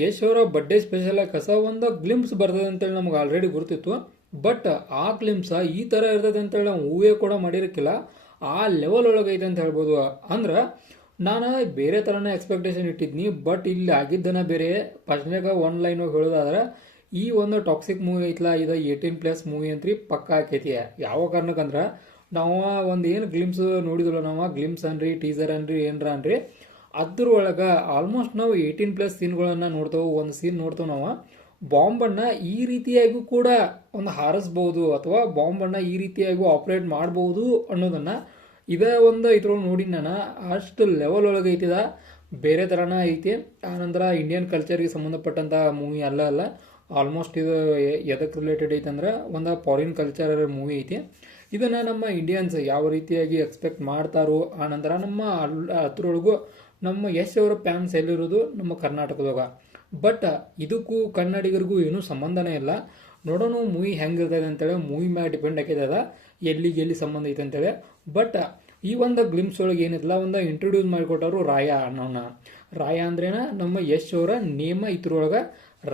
ಯಶ್ ಅವರ birthday special ಕಸ ಒಂದು ಗ್ಲಿಮ್ಸ್ ಬರ್ತದೆ ಅಂತೇಳಿ ನಮ್ಗೆ ಆಲ್ರೆಡಿ ಗೊತ್ತಿತ್ತು. ಬಟ್ ಆ ಗ್ಲಿಮ್ಸ್ ಈ ತರ ಇರ್ತದೆ ಅಂತೇಳಿ ನಾವು ಊಹೆ ಕೂಡ ಮಾಡಿರಕ್ಕಿಲ್ಲ. ಆ ಲೆವೆಲ್ ಒಳಗೆ ಐತೆ ಅಂತ ಹೇಳ್ಬೋದು. ಅಂದ್ರೆ ನಾನು ಬೇರೆ ಥರನೇ ಎಕ್ಸ್ಪೆಕ್ಟೇಷನ್ ಇಟ್ಟಿದ್ನಿ. ಬಟ್ ಇಲ್ಲಿ ಆಗಿದ್ದನ ಬೇರೆ. ಫಸ್ಟ್ನಾಗ ಒನ್ ಲೈನ್ ಹೇಳೋದಾದ್ರೆ, ಈ ಒಂದು ಟಾಕ್ಸಿಕ್ ಮೂವಿ ಐತ್ಲಾ, ಇದು 18+ ಮೂವಿ ಅಂತ್ರಿ ಪಕ್ಕ ಆಕೈತಿ. ಯಾವ ಕಾರಣಕ್ಕಂದ್ರೆ ನಾವು ಒಂದು ಏನು ಗ್ಲಿಮ್ಸ್ ನೋಡಿದ್ವಲ್ಲ, ನಾವು ಗ್ಲಿಮ್ಸ್ ಅನ್ರಿ, ಟೀಸರ್ ಅನ್ರಿ, ಏನರ ಅನ್ರಿ, ಅದ್ರೊಳಗೆ ಆಲ್ಮೋಸ್ಟ್ ನಾವು 18+ ಸೀನ್ಗಳನ್ನ ನೋಡ್ತೇವೆ. ಒಂದು ಸೀನ್ ನೋಡ್ತೇವೆ ನಾವು, ಬಾಂಬನ್ನ ಈ ರೀತಿಯಾಗೂ ಕೂಡ ಒಂದು ಹಾರಿಸ್ಬಹುದು ಅಥವಾ ಬಾಂಬನ್ನ ಈ ರೀತಿಯಾಗೂ ಆಪರೇಟ್ ಮಾಡಬಹುದು ಅನ್ನೋದನ್ನ ಇದೇ ಒಂದು ಇದ್ರೊಳಗೆ ನೋಡಿ ನಾನು. ಅಷ್ಟು ಲೆವೆಲ್ ಒಳಗೆ ಐತಿದ, ಬೇರೆ ಥರನ ಐತಿ. ಆನಂತರ ಇಂಡಿಯನ್ ಕಲ್ಚರ್ಗೆ ಸಂಬಂಧಪಟ್ಟಂತ ಮೂವಿ ಅಲ್ಲ. ಆಲ್ಮೋಸ್ಟ್ ಇದು ಎದಕ್ಕೆ ರಿಲೇಟೆಡ್ ಐತೆ ಅಂದ್ರೆ ಒಂದು ಫಾರಿನ್ ಕಲ್ಚರ್ ಮೂವಿ ಐತಿ. ಇದನ್ನ ನಮ್ಮ ಇಂಡಿಯನ್ಸ್ ಯಾವ ರೀತಿಯಾಗಿ ಎಕ್ಸ್ಪೆಕ್ಟ್ ಮಾಡ್ತಾರೋ, ಆನಂತರ ನಮ್ಮ ಅದ್ರೊಳಗೂ ನಮ್ಮ ಯಶ್ ಅವರ ಫ್ಯಾನ್ಸ್ ಎಲ್ಲಿರೋದು ನಮ್ಮ ಕರ್ನಾಟಕದಾಗ. ಬಟ್ ಇದಕ್ಕೂ ಕನ್ನಡಿಗರಿಗೂ ಏನೂ ಸಂಬಂಧನೇ ಇಲ್ಲ. ನೋಡೋಣ ಮೂವಿ ಹೆಂಗಿರ್ತದೆ ಅಂತೇಳಿ. ಮೂವಿ ಮ್ಯಾಗ ಡಿಪೆಂಡ್ ಆಗಿದೆ ಎಲ್ಲಿಗೆ ಎಲ್ಲಿ ಸಂಬಂಧ ಐತೆ ಅಂತೇಳಿ. ಬಟ್ ಈ ಒಂದು ಗ್ಲಿಮ್ಸ್ ಒಳಗೆ ಏನಿಲ್ಲ, ಒಂದು ಇಂಟ್ರೊಡ್ಯೂಸ್ ಮಾಡಿಕೊಟ್ಟರು ರಾಯ ಅನ್ನೋನ. ರಾಯ ಅಂದ್ರೇನ ನಮ್ಮ ಯಶ್ ಅವರ ನೇಮ ಇದ್ರೊಳಗೆ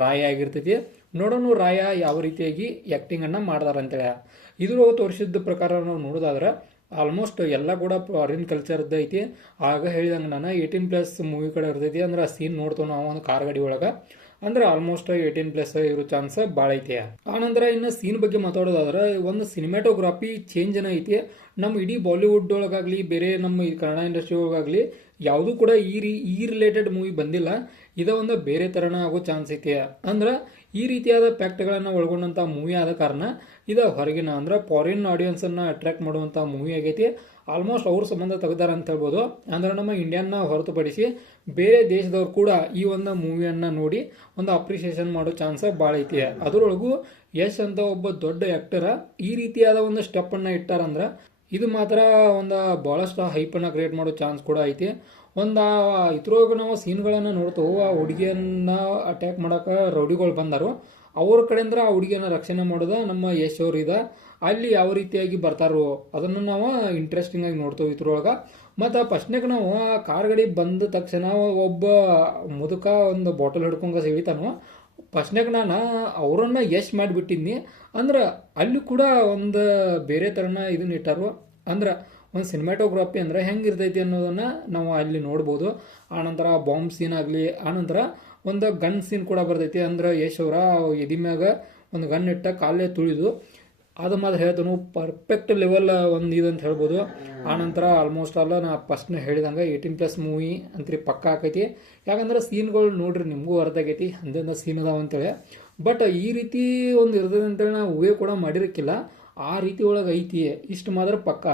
ರಾಯ ಆಗಿರ್ತೈತಿ. ನೋಡೋಣ ರಾಯ ಯಾವ ರೀತಿಯಾಗಿ ಆಕ್ಟಿಂಗ್ ಅನ್ನ ಮಾಡ್ತಾರ ಅಂತೇಳಿ. ಇದ್ರೊಳಗೆ ತೋರಿಸಿದ ಪ್ರಕಾರ ನಾವು ನೋಡೋದಾದ್ರೆ ಆಲ್ಮೋಸ್ಟ್ ಎಲ್ಲ ಕೂಡ ಫಾರಿನ್ ಕಲ್ಚರ್ದ ಐತಿ. ಆಗ ಹೇಳಿದಂಗೆ ನಾನು 18+ ಮೂವಿ ಕಡೆ ಇರ್ತೈತಿ. ಅಂದ್ರೆ ಆ ಸೀನ್ ನೋಡ್ತೇವೆ ನಾವು ಒಂದು ಕಾರ್ ಗಾಡಿ ಒಳಗೆ. ಅಂದ್ರೆ ಆಲ್ಮೋಸ್ಟ್ 18+ ಇರೋ ಚಾನ್ಸ್ ಭಾಳ ಐತಿ. ಆನಂತರ ಇನ್ನು ಸೀನ್ ಬಗ್ಗೆ ಮಾತಾಡೋದಾದ್ರೆ, ಒಂದು ಸಿನಿಮಾಟೋಗ್ರಫಿ ಚೇಂಜ್ ಐತಿ. ನಮ್ಮ ಇಡೀ ಬಾಲಿವುಡ್ ಒಳಗಾಗ್ಲಿ, ಬೇರೆ ನಮ್ಮ ಈ ಕನ್ನಡ ಇಂಡಸ್ಟ್ರಿ ಒಳಗಾಗ್ಲಿ ಯಾವುದೂ ಕೂಡ ಈ ರಿಲೇಟೆಡ್ ಮೂವಿ ಬಂದಿಲ್ಲ. ಇದ ಒಂದು ಬೇರೆ ತರನ ಆಗೋ ಚಾನ್ಸ್ ಐತಿ. ಅಂದ್ರೆ ಈ ರೀತಿಯಾದ ಫ್ಯಾಕ್ಟ್ಗಳನ್ನ ಒಳಗೊಂಡಂತ ಮೂವಿ ಆದ ಕಾರಣ ಇದು ಹೊರಗಿನ ಅಂದ್ರೆ ಫಾರಿನ್ ಆಡಿಯನ್ಸ್ ಅನ್ನ ಅಟ್ರಾಕ್ಟ್ ಮಾಡುವಂತ ಮೂವಿ ಆಗೈತಿ. ಆಲ್ಮೋಸ್ಟ್ ಅವ್ರ ಸಂಬಂಧ ತೆಗ್ದಾರ ಅಂತ ಹೇಳ್ಬೋದು. ಅಂದ್ರೆ ನಮ್ಮ ಇಂಡಿಯನ್ನ ಹೊರತುಪಡಿಸಿ ಬೇರೆ ದೇಶದವ್ರು ಕೂಡ ಈ ಒಂದು ಮೂವಿಯನ್ನ ನೋಡಿ ಒಂದು ಅಪ್ರಿಸಿಯೇಷನ್ ಮಾಡೋ ಚಾನ್ಸ್ ಭಾಳ ಐತಿ. ಅದರೊಳಗೂ ಯಶ್ ಅಂತ ಒಬ್ಬ ದೊಡ್ಡ ಆಕ್ಟರ್ ಈ ರೀತಿಯಾದ ಒಂದು ಸ್ಟೆಪ್ ಅನ್ನ ಇಟ್ಟಾರಂದ್ರ ಇದು ಮಾತ್ರ ಒಂದು ಬಹಳಷ್ಟು ಹೈಪ್ ಅನ್ನ ಕ್ರಿಯೇಟ್ ಮಾಡೋ ಚಾನ್ಸ್ ಕೂಡ ಐತಿ. ಒಂದು ಇದ್ರೊಳಗೆ ನಾವು ಸೀನ್ಗಳನ್ನ ನೋಡ್ತೇವೆ. ಆ ಹುಡುಗಿಯನ್ನ ಅಟ್ಯಾಕ್ ಮಾಡಕ ರೌಡಿಗಳು ಬಂದಾರು. ಅವ್ರ ಕಡೆಯಿಂದ ಆ ಹುಡುಗಿಯನ್ನ ರಕ್ಷಣೆ ಮಾಡೋದ ನಮ್ಮ ಯಶ್ ಅವ್ರ ಇದ. ಅಲ್ಲಿ ಯಾವ ರೀತಿಯಾಗಿ ಬರ್ತಾರೋ ಅದನ್ನು ನಾವು ಇಂಟ್ರೆಸ್ಟಿಂಗ್ ಆಗಿ ನೋಡ್ತೇವೆ ಇದ್ರೊಳಗೆ. ಮತ್ತು ಫಸ್ಟ್ನಾಗ ನಾವು ಆ ಕಾರ್ ಗಾಡಿ ಬಂದ ತಕ್ಷಣ ಒಬ್ಬ ಮುದುಕ ಒಂದು ಬಾಟಲ್ ಹಿಡ್ಕೊಂಡ ಸಿಳಿತಾನು. ಫಸ್ಟ್ನಾಗ ನಾನು ಅವರನ್ನ ಯಶ್ ಮಾಡಿಬಿಟ್ಟಿದ್ನಿ. ಅಂದ್ರೆ ಅಲ್ಲಿ ಕೂಡ ಒಂದು ಬೇರೆ ಥರನ ಇದನ್ನ ಇಟ್ಟಾರು. ಅಂದ್ರೆ ಒಂದು ಸಿನಿಮಾಟೋಗ್ರಫಿ ಅಂದ್ರೆ ಹೆಂಗಿರ್ತೈತಿ ಅನ್ನೋದನ್ನ ನಾವು ಅಲ್ಲಿ ನೋಡ್ಬೋದು. ಆನಂತರ ಬಾಂಬ್ ಸೀನ್ ಆಗಲಿ, ಆನಂತರ ಒಂದು ಗನ್ ಸೀನ್ ಕೂಡ ಬರ್ತೈತಿ. ಅಂದ್ರೆ ಯಶ್ ಅವರ ಎದಿ ಮ್ಯಾಗ ಒಂದು ಗನ್ ಇಟ್ಟ ಕಾಲೇ ತುಳಿದು ಅದು ಮಾತ್ರ ಹೇಳ್ತಾನು ಪರ್ಫೆಕ್ಟ್ ಲೆವೆಲ್ ಒಂದು ಇದಂತ ಹೇಳ್ಬೋದು. ಆನಂತರ ಆಲ್ಮೋಸ್ಟ್ ಅಲ್ಲ ನಾ ಫಸ್ಟ್ನ ಹೇಳಿದಂಗೆ 18+ ಮೂವಿ ಅಂತ್ರಿ ಪಕ್ಕ ಆಕೈತಿ. ಯಾಕಂದ್ರೆ ಸೀನ್ಗಳು ನೋಡ್ರಿ ನಿಮಗೂ ಅರ್ಥ ಆಗೈತಿ ಅಂದಿಂದ ಸೀನ್ ಅದಾವ ಅಂತೇಳಿ. ಬಟ್ ಈ ರೀತಿ ಒಂದು ಇರ್ತದೆ ಅಂತೇಳಿ ನಾವು ಊಹೆ ಕೂಡ ಮಾಡಿರಕ್ಕಿಲ್ಲ. ಆ ರೀತಿ ಒಳಗೆ ಐತಿ, ಇಷ್ಟು ಮಾತ್ರ ಪಕ್ಕ.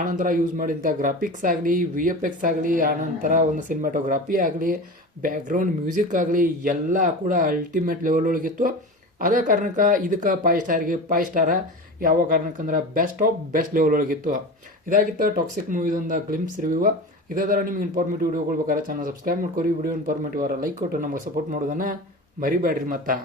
ಆನಂತರ ಯೂಸ್ ಮಾಡಿದಂಥ ಗ್ರಾಫಿಕ್ಸ್ ಆಗಲಿ, VFX ಆಗಲಿ, ಆನಂತರ ಒಂದು ಸಿನಿಮಾಟೋಗ್ರಫಿ ಆಗಲಿ, ಬ್ಯಾಕ್ಗ್ರೌಂಡ್ ಮ್ಯೂಸಿಕ್ ಆಗಲಿ ಎಲ್ಲ ಕೂಡ ಅಲ್ಟಿಮೇಟ್ ಲೆವೆಲ್ ಒಳಗಿತ್ತು. ಅದೇ ಕಾರಣಕ್ಕೆ ಇದಕ್ಕೆ 5 ಸ್ಟಾರ. ಯಾವ ಕಾರಣಕ್ಕಂದ್ರೆ ಬೆಸ್ಟ್ ಆಫ್ ಬೆಸ್ಟ್ ಲೆವೆಲ್ ಒಳಗಿತ್ತು. ಇದಾಗಿತ್ತು ಟಾಕ್ಸಿಕ್ ಮೂವಿದೊಂದು ಗ್ಲಿಮ್ಸ್ ರಿವ್ಯೂ. ಇದೇ ಥರ ನಿಮ್ಗೆ ಇನ್ಫಾರ್ಮೇಟಿವ್ ವಿಡಿಯೋಗಳು ಬೇಕಾದ್ರೆ ಚಾನಲ್ ಸಬ್ಸ್ಕ್ರೈಬ್ ಮಾಡ್ಕೊರಿ. ವಿಡಿಯೋ ಇನ್ಫಾರ್ಮೇಟಿವ್ ಲೈಕ್ ಕೊಟ್ಟು ನಮಗೆ ಸಪೋರ್ಟ್ ಮಾಡೋದನ್ನ ಮರಿಬೇಡ್ರಿ. ಮತ್ತೆ